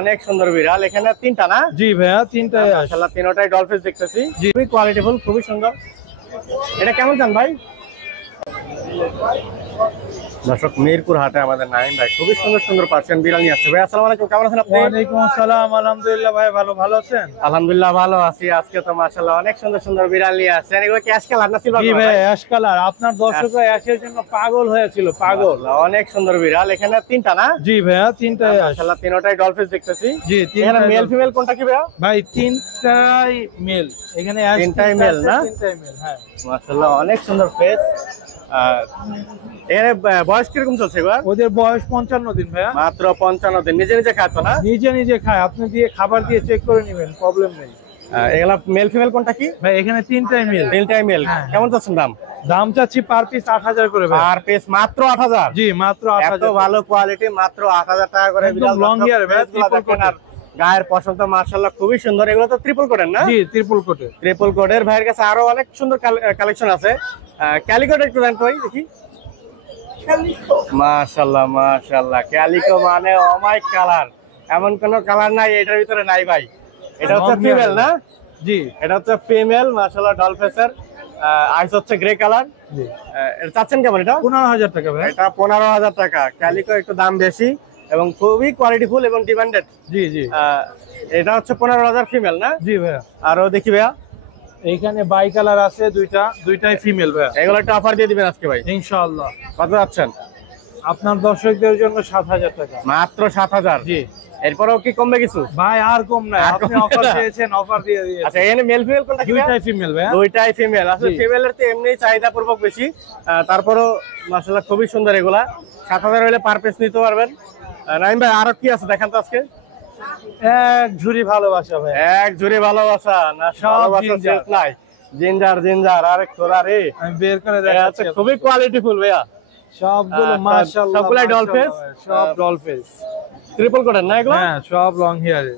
অনেক সুন্দর বিড়াল। এখানে তিনটা না? জি ভাইয়া, তিনটাই মাশাআল্লাহ, তিনটাই ডলফিস দেখতেছি। খুবই কোয়ালিটিফুল, খুবই সুন্দর। এটা কেমন চান ভাই? দর্শক, মিরপুর হাটে আমাদের নাইম ভাই খুবই সুন্দর সুন্দর পার্সিয়ান বিড়াল নিয়ে আসছে। ভাই আসসালামু আলাইকুম, কেমন আছেন আপনি? ওয়ালাইকুম আসসালাম, আলহামদুলিল্লাহ ভাই, ভালো আছেন? আলহামদুলিল্লাহ ভালো আছি। আজকে তো মাশাআল্লাহ অনেক সুন্দর সুন্দর বিড়াল নিয়ে আসছেন। এগুলো কি অ্যাশ কালার না সিলভার? জি ভাই, অ্যাশ কালার। আপনার দর্শকরা অ্যাশের জন্য পাগল হয়েছিল, পাগল। অনেক সুন্দর বিড়াল। এখানে তিনটা না? জি ভাইয়া, তিনটাই মাশাআল্লাহ, তিনটাই ডলফিস দেখতেছি। জি, এখানে মেল ফিমেল কোনটা কি ভাইয়া? ভাই তিনটাই মেল। এখানে তিনটাই মেল না? তিনটাই মেল, হ্যাঁ। মাশাআল্লাহ, অনেক সুন্দর ফেস। এর বয়স কিরকম চলছে এবার? ওদের বয়স 55 দিন ভাইয়া। মাত্র 55 দিন। নিজে নিজে খায় তো না? নিজে নিজে খায়, আপনি দিয়ে খাবার দিয়ে চেক করে নেবেন, প্রবলেম নেই। এগুলা মেল ফিমেল কোনটা কি ভাই এখানে তিনটাই মেল। তিনটাই মেল। কেমন চাচ্ছেন দাম? দাম চাচ্ছি পার পিস 8000 করে ভাই। পার পিস মাত্র 8000? জি, মাত্র 8000। এত ভালো কোয়ালিটি, মাত্র 8000 টাকা করে বিড়াল। লং হেয়ার ভাই, ট্রিপল কোট। আর গায়ের পশম তো মাশাআল্লাহ খুবই সুন্দর। এগুলো তো ট্রিপল কোটের না? জি, ট্রিপল কোটের। ট্রিপল কোটের। ভাইয়ের কাছে আরো অনেক সুন্দর কালেকশন আছে। ক্যালিকোট একটু দেন তো ভাই দেখি। মাশাআল্লাহ মাশাআল্লাহ, ক্যালিকো মানে অমাইক কালার। এমন কোন কালার নাই এটার ভিতরে নাই ভাই। এটা হচ্ছে ফিমেল না? জি, এটা হচ্ছে ফিমেল। মাশাআল্লাহ, ডলফিসের আইস হচ্ছে গ্রে কালার। জি। এটা চাচ্ছেন কেমন? এটা 15000 টাকা ভাই। এটা 15000 টাকা। ক্যালিকো একটু দাম বেশি এবং খুবই কোয়ালিটিফুল এবং ডিমান্ডেড। জি জি। এটা হচ্ছে 15000 ফিমেল না? জি ভাইয়া। আরো দেখি ভাইয়া, এইখানে বাই কালার আছে দুইটাই ফিমেল ভাইয়া। এগুলো একটা অফার দিয়ে দিবেন আজকে ভাই ইনশাআল্লাহ। কত যাচ্ছেন? আপনার দর্শকদের জন্য 7000 টাকা। মাত্র 7000? জি। এরপরেও কি কমবে কিছু? ভাই আর কম নাই, আপনি অফার দিয়েছেন, অফার দিয়ে দিয়েছেন। আচ্ছা, এখানে মেল ফিমেল কোনটা? দুইটাই ফিমেল ভাইয়া। দুইটাই ফিমেল। আসলে জি। ফিমেলের তো এমনি চাহিদা পূর্বক বেশি, তারপরও মাশাআল্লাহ খুবই সুন্দর এগুলা। 7000 হলে পার পিস নিতে পারবেন। নাইম ভাই আরো কি আছে দেখান তো আজকে। এক ঝুরি ভালোবাসা ভাই। এক জুড়ে ভালোবাসা না? সব শেষ নাই। জিঞ্জার জিঞ্জার আরে তোরা রে, আমি বের করে এটা দেখাচ্ছি। হচ্ছে খুবই কোয়ালিটিফুল ভাইয়া। সবগুলো মাশাআল্লাহ, সবগুলাই ডলফিস? সব ডলফিস। ট্রিপল কোটের না এগুলো? হ্যাঁ, সব লং হেয়ারে।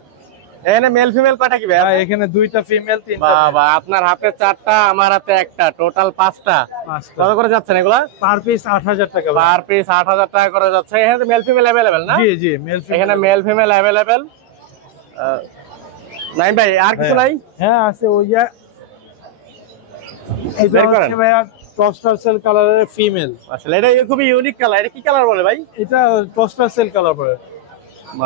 এখানে মেল ফিমেল কয়টা কি ভাইয়া? ভাই এখানে দুইটা ফিমেল, তিনটা মেল। বাবা, আপনার হাতে 4টা, আমার হাতে একটা, টোটাল 5টা। কত করে যাচ্ছেন এগুলা? পার পিস 8000 টাকা ভাই। পার পিস 8000 টাকা করে যাচ্ছে। এখানে মেল ফিমেল अवेलेबल না? জি জি, মেল ফিমেল। এখানে মেল ফিমেল अवेलेबल। নাই ভাই আর কিছু নাই? হ্যাঁ আছে, ওই যে এটা বের করেন। হচ্ছে ভাইয়া টস্টার সেল কালারের ফিমেল। আসলে এটা খুবই ইউনিক কালার। এটা কি কালার বলে ভাই? এটা টস্টার সেল কালার পরে।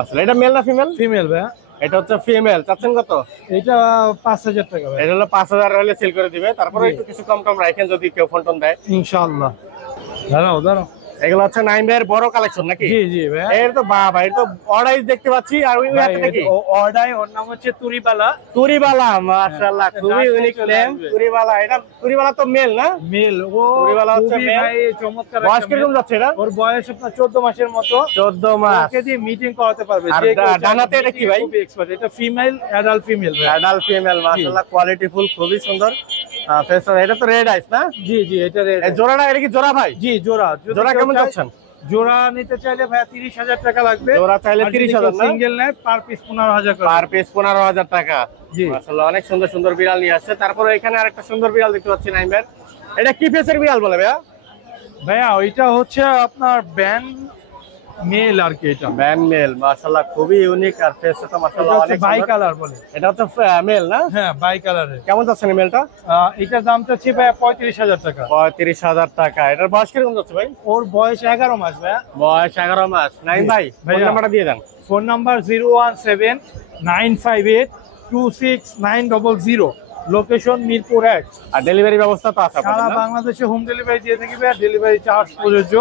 আসলে এটা মেল না ফিমেল? ফিমেল ভাইয়া। এটা হচ্ছে ফিমেল। চাচ্ছেন কত? এটা 5000 টাকা ভাই। এটা হলো 5000 হলে সেল করে দিবে। তারপরে একটু কিছু কম টম রাখেন যদি কেউ ফোন টোন দেয়। ইনশাআল্লাহ। দাঁড়াও। এগুলো হচ্ছে নাইম ভাইয়ের বড় কালেকশন নাকি? জি জি ভাইয়া। এর তো বাবা, এর তো অর্ডাইজ দেখতে পাচ্ছি। আর ওই হাতে নাকি অর্ডার, ওর নাম হচ্ছে তুরিবালা। তুরিবালা, মাশাআল্লাহ খুবই হ্যাঁ, ইউনিক চলে নেম। আসবে। তুরিবালা, এটা তুরিবালা তো মেল না? মেল। ও তুরিবালা হচ্ছে খুবই male। ভাই চমৎকার। বয়স কিরকম যাচ্ছে এটা? ওর বয়স আপনার 14 মাসের মতো। 14 মাস। ওকে দিয়ে মিটিং করাতে পারবে। আর যে কেউ ডানাতে এটা কি ভাই? খুবই এক্সপার্ট। এটা ফিমেল, অ্যাডাল্ট ফিমেল ভাই। অ্যাডাল্ট ফিমেল, মাশাআল্লাহ কোয়ালিটিফুল, খুবই সুন্দর ফেস। এটা তো রেড আইস না? জি জি, এটা রেড। এই জোড়াটা, এটা কি জোড়া ভাই? জি, জোড়া। জোড়া কেমন যাচ্ছেন? জোড়া নিতে চাইলে ভাইয়া 30000 টাকা লাগবে। জোড়া চাইলে 30000 না? সিঙ্গেল নেয় পার পিস 15000 করে। পার পিস 15000 টাকা। জি। মাশাআল্লাহ অনেক সুন্দর সুন্দর বিড়াল নিয়ে আসছে। তারপরে এখানে আরেকটা সুন্দর বিড়াল দেখতে পাচ্ছি নাইম ভাই। এটা কি ফেসের বিড়াল বলে ভাইয়া? ভাইয়া ওইটা হচ্ছে আপনার ব্যান মেল আর কি। এটা ব্যান মেল, মাশাআল্লাহ খুবই ইউনিক। আর ফেসটা তো মাশাআল্লাহ অনেক বাই সুন্দর। কালার বলে। এটা হচ্ছে মেল না? হ্যাঁ, বাই কালারের। কেমন যাচ্ছেন মেলটা? এটার দাম চাচ্ছি ভাইয়া 35000 টাকা। 35000 টাকা। এটার বয়স কিরকম যাচ্ছে ভাই? ওর বয়স 11 মাস ভাইয়া। বয়স 11 মাস। নাইম ভাই ফোন ভাইয়া। নাম্বারটা দিয়ে দেন। Phone number 017-958-26900। লোকেশন মিরপুর 1। আর ডেলিভারি ব্যবস্থা তো আছে সারা আপনাদের না? বাংলাদেশে হোম ডেলিভারি দিয়ে থাকি ভাইয়া। ডেলিভারি চার্জ প্রযোজ্য।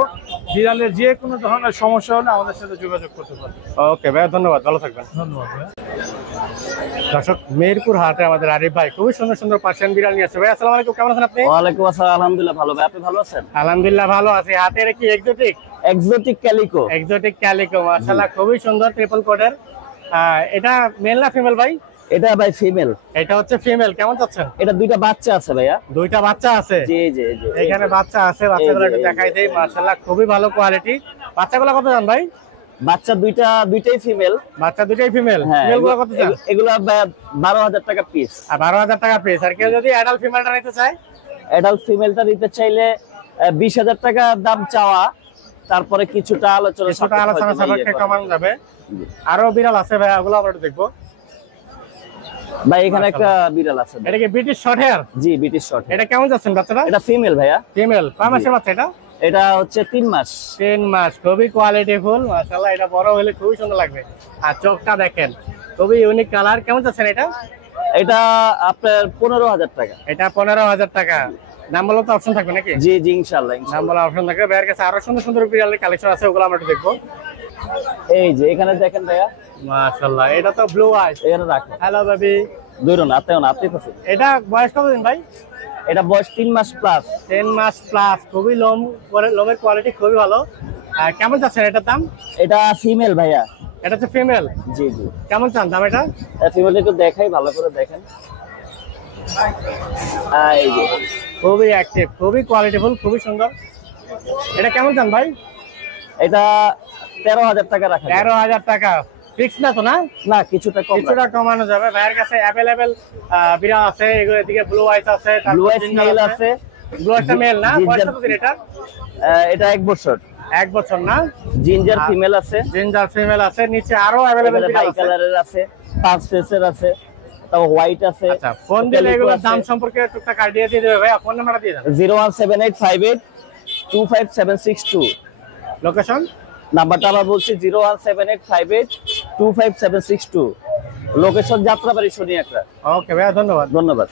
বিড়ালের যে কোনো ধরনের সমস্যা হলে আমাদের সাথে যোগাযোগ করতে পারবেন। ওকে ভাই, ধন্যবাদ, ভালো থাকবেন। ধন্যবাদ ভাইয়া। দর্শক, মিরপুর হাটে আমাদের আরিফ ভাই খুবই সুন্দর সুন্দর পার্সিয়ান বিড়াল নিয়ে আসছে। ভাই আসসালামু আলাইকুম, কেমন আছেন আপনি? ওয়ালাইকুম আসসালাম, আলহামদুলিল্লাহ ভালো ভাই, আপনি ভালো আছেন? আলহামদুলিল্লাহ ভালো আছি। হাতে এটা কি exotic? Exotic calico. Exotic calico, মাশাআল্লাহ খুবই সুন্দর, ট্রিপল কোটের। এটা মেল না ফিমেল ভাই? এটা ভাই ফিমেল। এটা হচ্ছে ফিমেল। কেমন চাচ্ছেন? এটা দুইটা বাচ্চা আছে ভাইয়া। দুইটা বাচ্চা আছে? জি জি জি। এখানে বাচ্চা আছে। বাচ্চাগুলো একটু দেখাই দেই। মাশাআল্লাহ খুবই ভালো কোয়ালিটি। বাচ্চাগুলো কত জান ভাই? বাচ্চা দুইটাই ফিমেল। বাচ্চা দুইটাই ফিমেল। হ্যাঁ, ফিমেলগুলো কত জান? এগুলা ভাইয়া 12000 টাকা পিস। আর 12000 টাকা পিস। আর কেউ যদি অ্যাডাল্ট ফিমেলটা নিতে চায়? অ্যাডাল্ট ফিমেলটা নিতে চাইলে 20000 টাকা দাম চাওয়া, তারপরে কিছুটা আলোচনা সাপেক্ষে কমানো যাবে। আরো বিড়াল আছে ভাই, ওগুলো আমরা একটু দেখবো। ভাই এখানে একটা বিড়াল আছে ভাই। এটা কি ব্রিটিশ শর্ট হেয়ার? জি ব্রিটিশ শর্ট। এটা কেমন যাচ্ছেন বাচ্চাটা? এটা ফিমেল ভাইয়া। ফিমেল। কয় মাসের বাচ্চা এটা? এটা হচ্ছে 3 মাস। 3 মাস। খুবই কোয়ালিটিফুল মাশাআল্লাহ। এটা বড় হলে খুবই সুন্দর লাগবে। আর চোখটা দেখেন, খুবই ইউনিক কালার। কেমন যাচ্ছেন এটা? এটা আপনার 15,000 টাকা। এটা 15,000 টাকা। দাম বলা তো অপশন থাকবে নাকি? জি জি ইনশাআল্লাহ দাম বলা অপশন থাকবে। ভাইয়ের কাছে আরো সুন্দর সুন্দর বিড়ালের কালেকশন আছে, ওগুলো আমরা একটু দেখবো। এই যে এখানে দেখেন ভাইয়া, মাশাআল্লাহ। এটা তো ব্লু আইস। এখানে রাখো। Hello baby. ধরুন আপনি পাচ্ছেন। এটা বয়স কতদিন ভাই? এটা বয়স 3 মাস প্লাস। 10 মাস প্লাস। খুবই লোমের কোয়ালিটি খুবই ভালো। কেমন যাচ্ছেন এটার দাম? এটা ফিমেল ভাইয়া। এটা তো ফিমেল। জি জি। কেমন চান দাম এটা? ফিমেল একটু দেখাই, ভালো করে দেখেন। এই যে খুবই অ্যাক্টিভ, খুবই কোয়ালিটিফুল, খুবই সুন্দর। এটা কেমন চান ভাই? এটা 13,000 টাকা রাখা। 13,000 টাকা। ফিক্স না তো না? না কিছুটা কম। কিছুটা কমানো যাবে। ভাইয়ের কাছে অ্যাভেলেবেল বিড়াল আছে। এগুলো এদিকে ব্লু আইস আছে, ব্লু আইস মেল আছে। ব্লু আইসটা মেল না? বয়স কতদিন এটা? এটা 1 বছর। 1 বছর না? জিঞ্জার ফিমেল আছে। জিঞ্জার ফিমেল আছে। নিচে আরো অ্যাভেলেবল বিড়াল বাই আছে। কালারের আছে, পাঁচ ফেসের আছে, তারপর হোয়াইট আছে। আচ্ছা, ফোন দিলে এগুলোর দাম সম্পর্কে টুকটাক আইডিয়া দিয়ে দেবে ভাই। ফোন নাম্বারটা দিয়ে দেন। 01785825762। লোকেশন নাম্বারটা আবার বলছি, 01785825762। লোকেশন যাত্রাবাড়ি শনি একটা। ওকে ভাইয়া, ধন্যবাদ। ধন্যবাদ।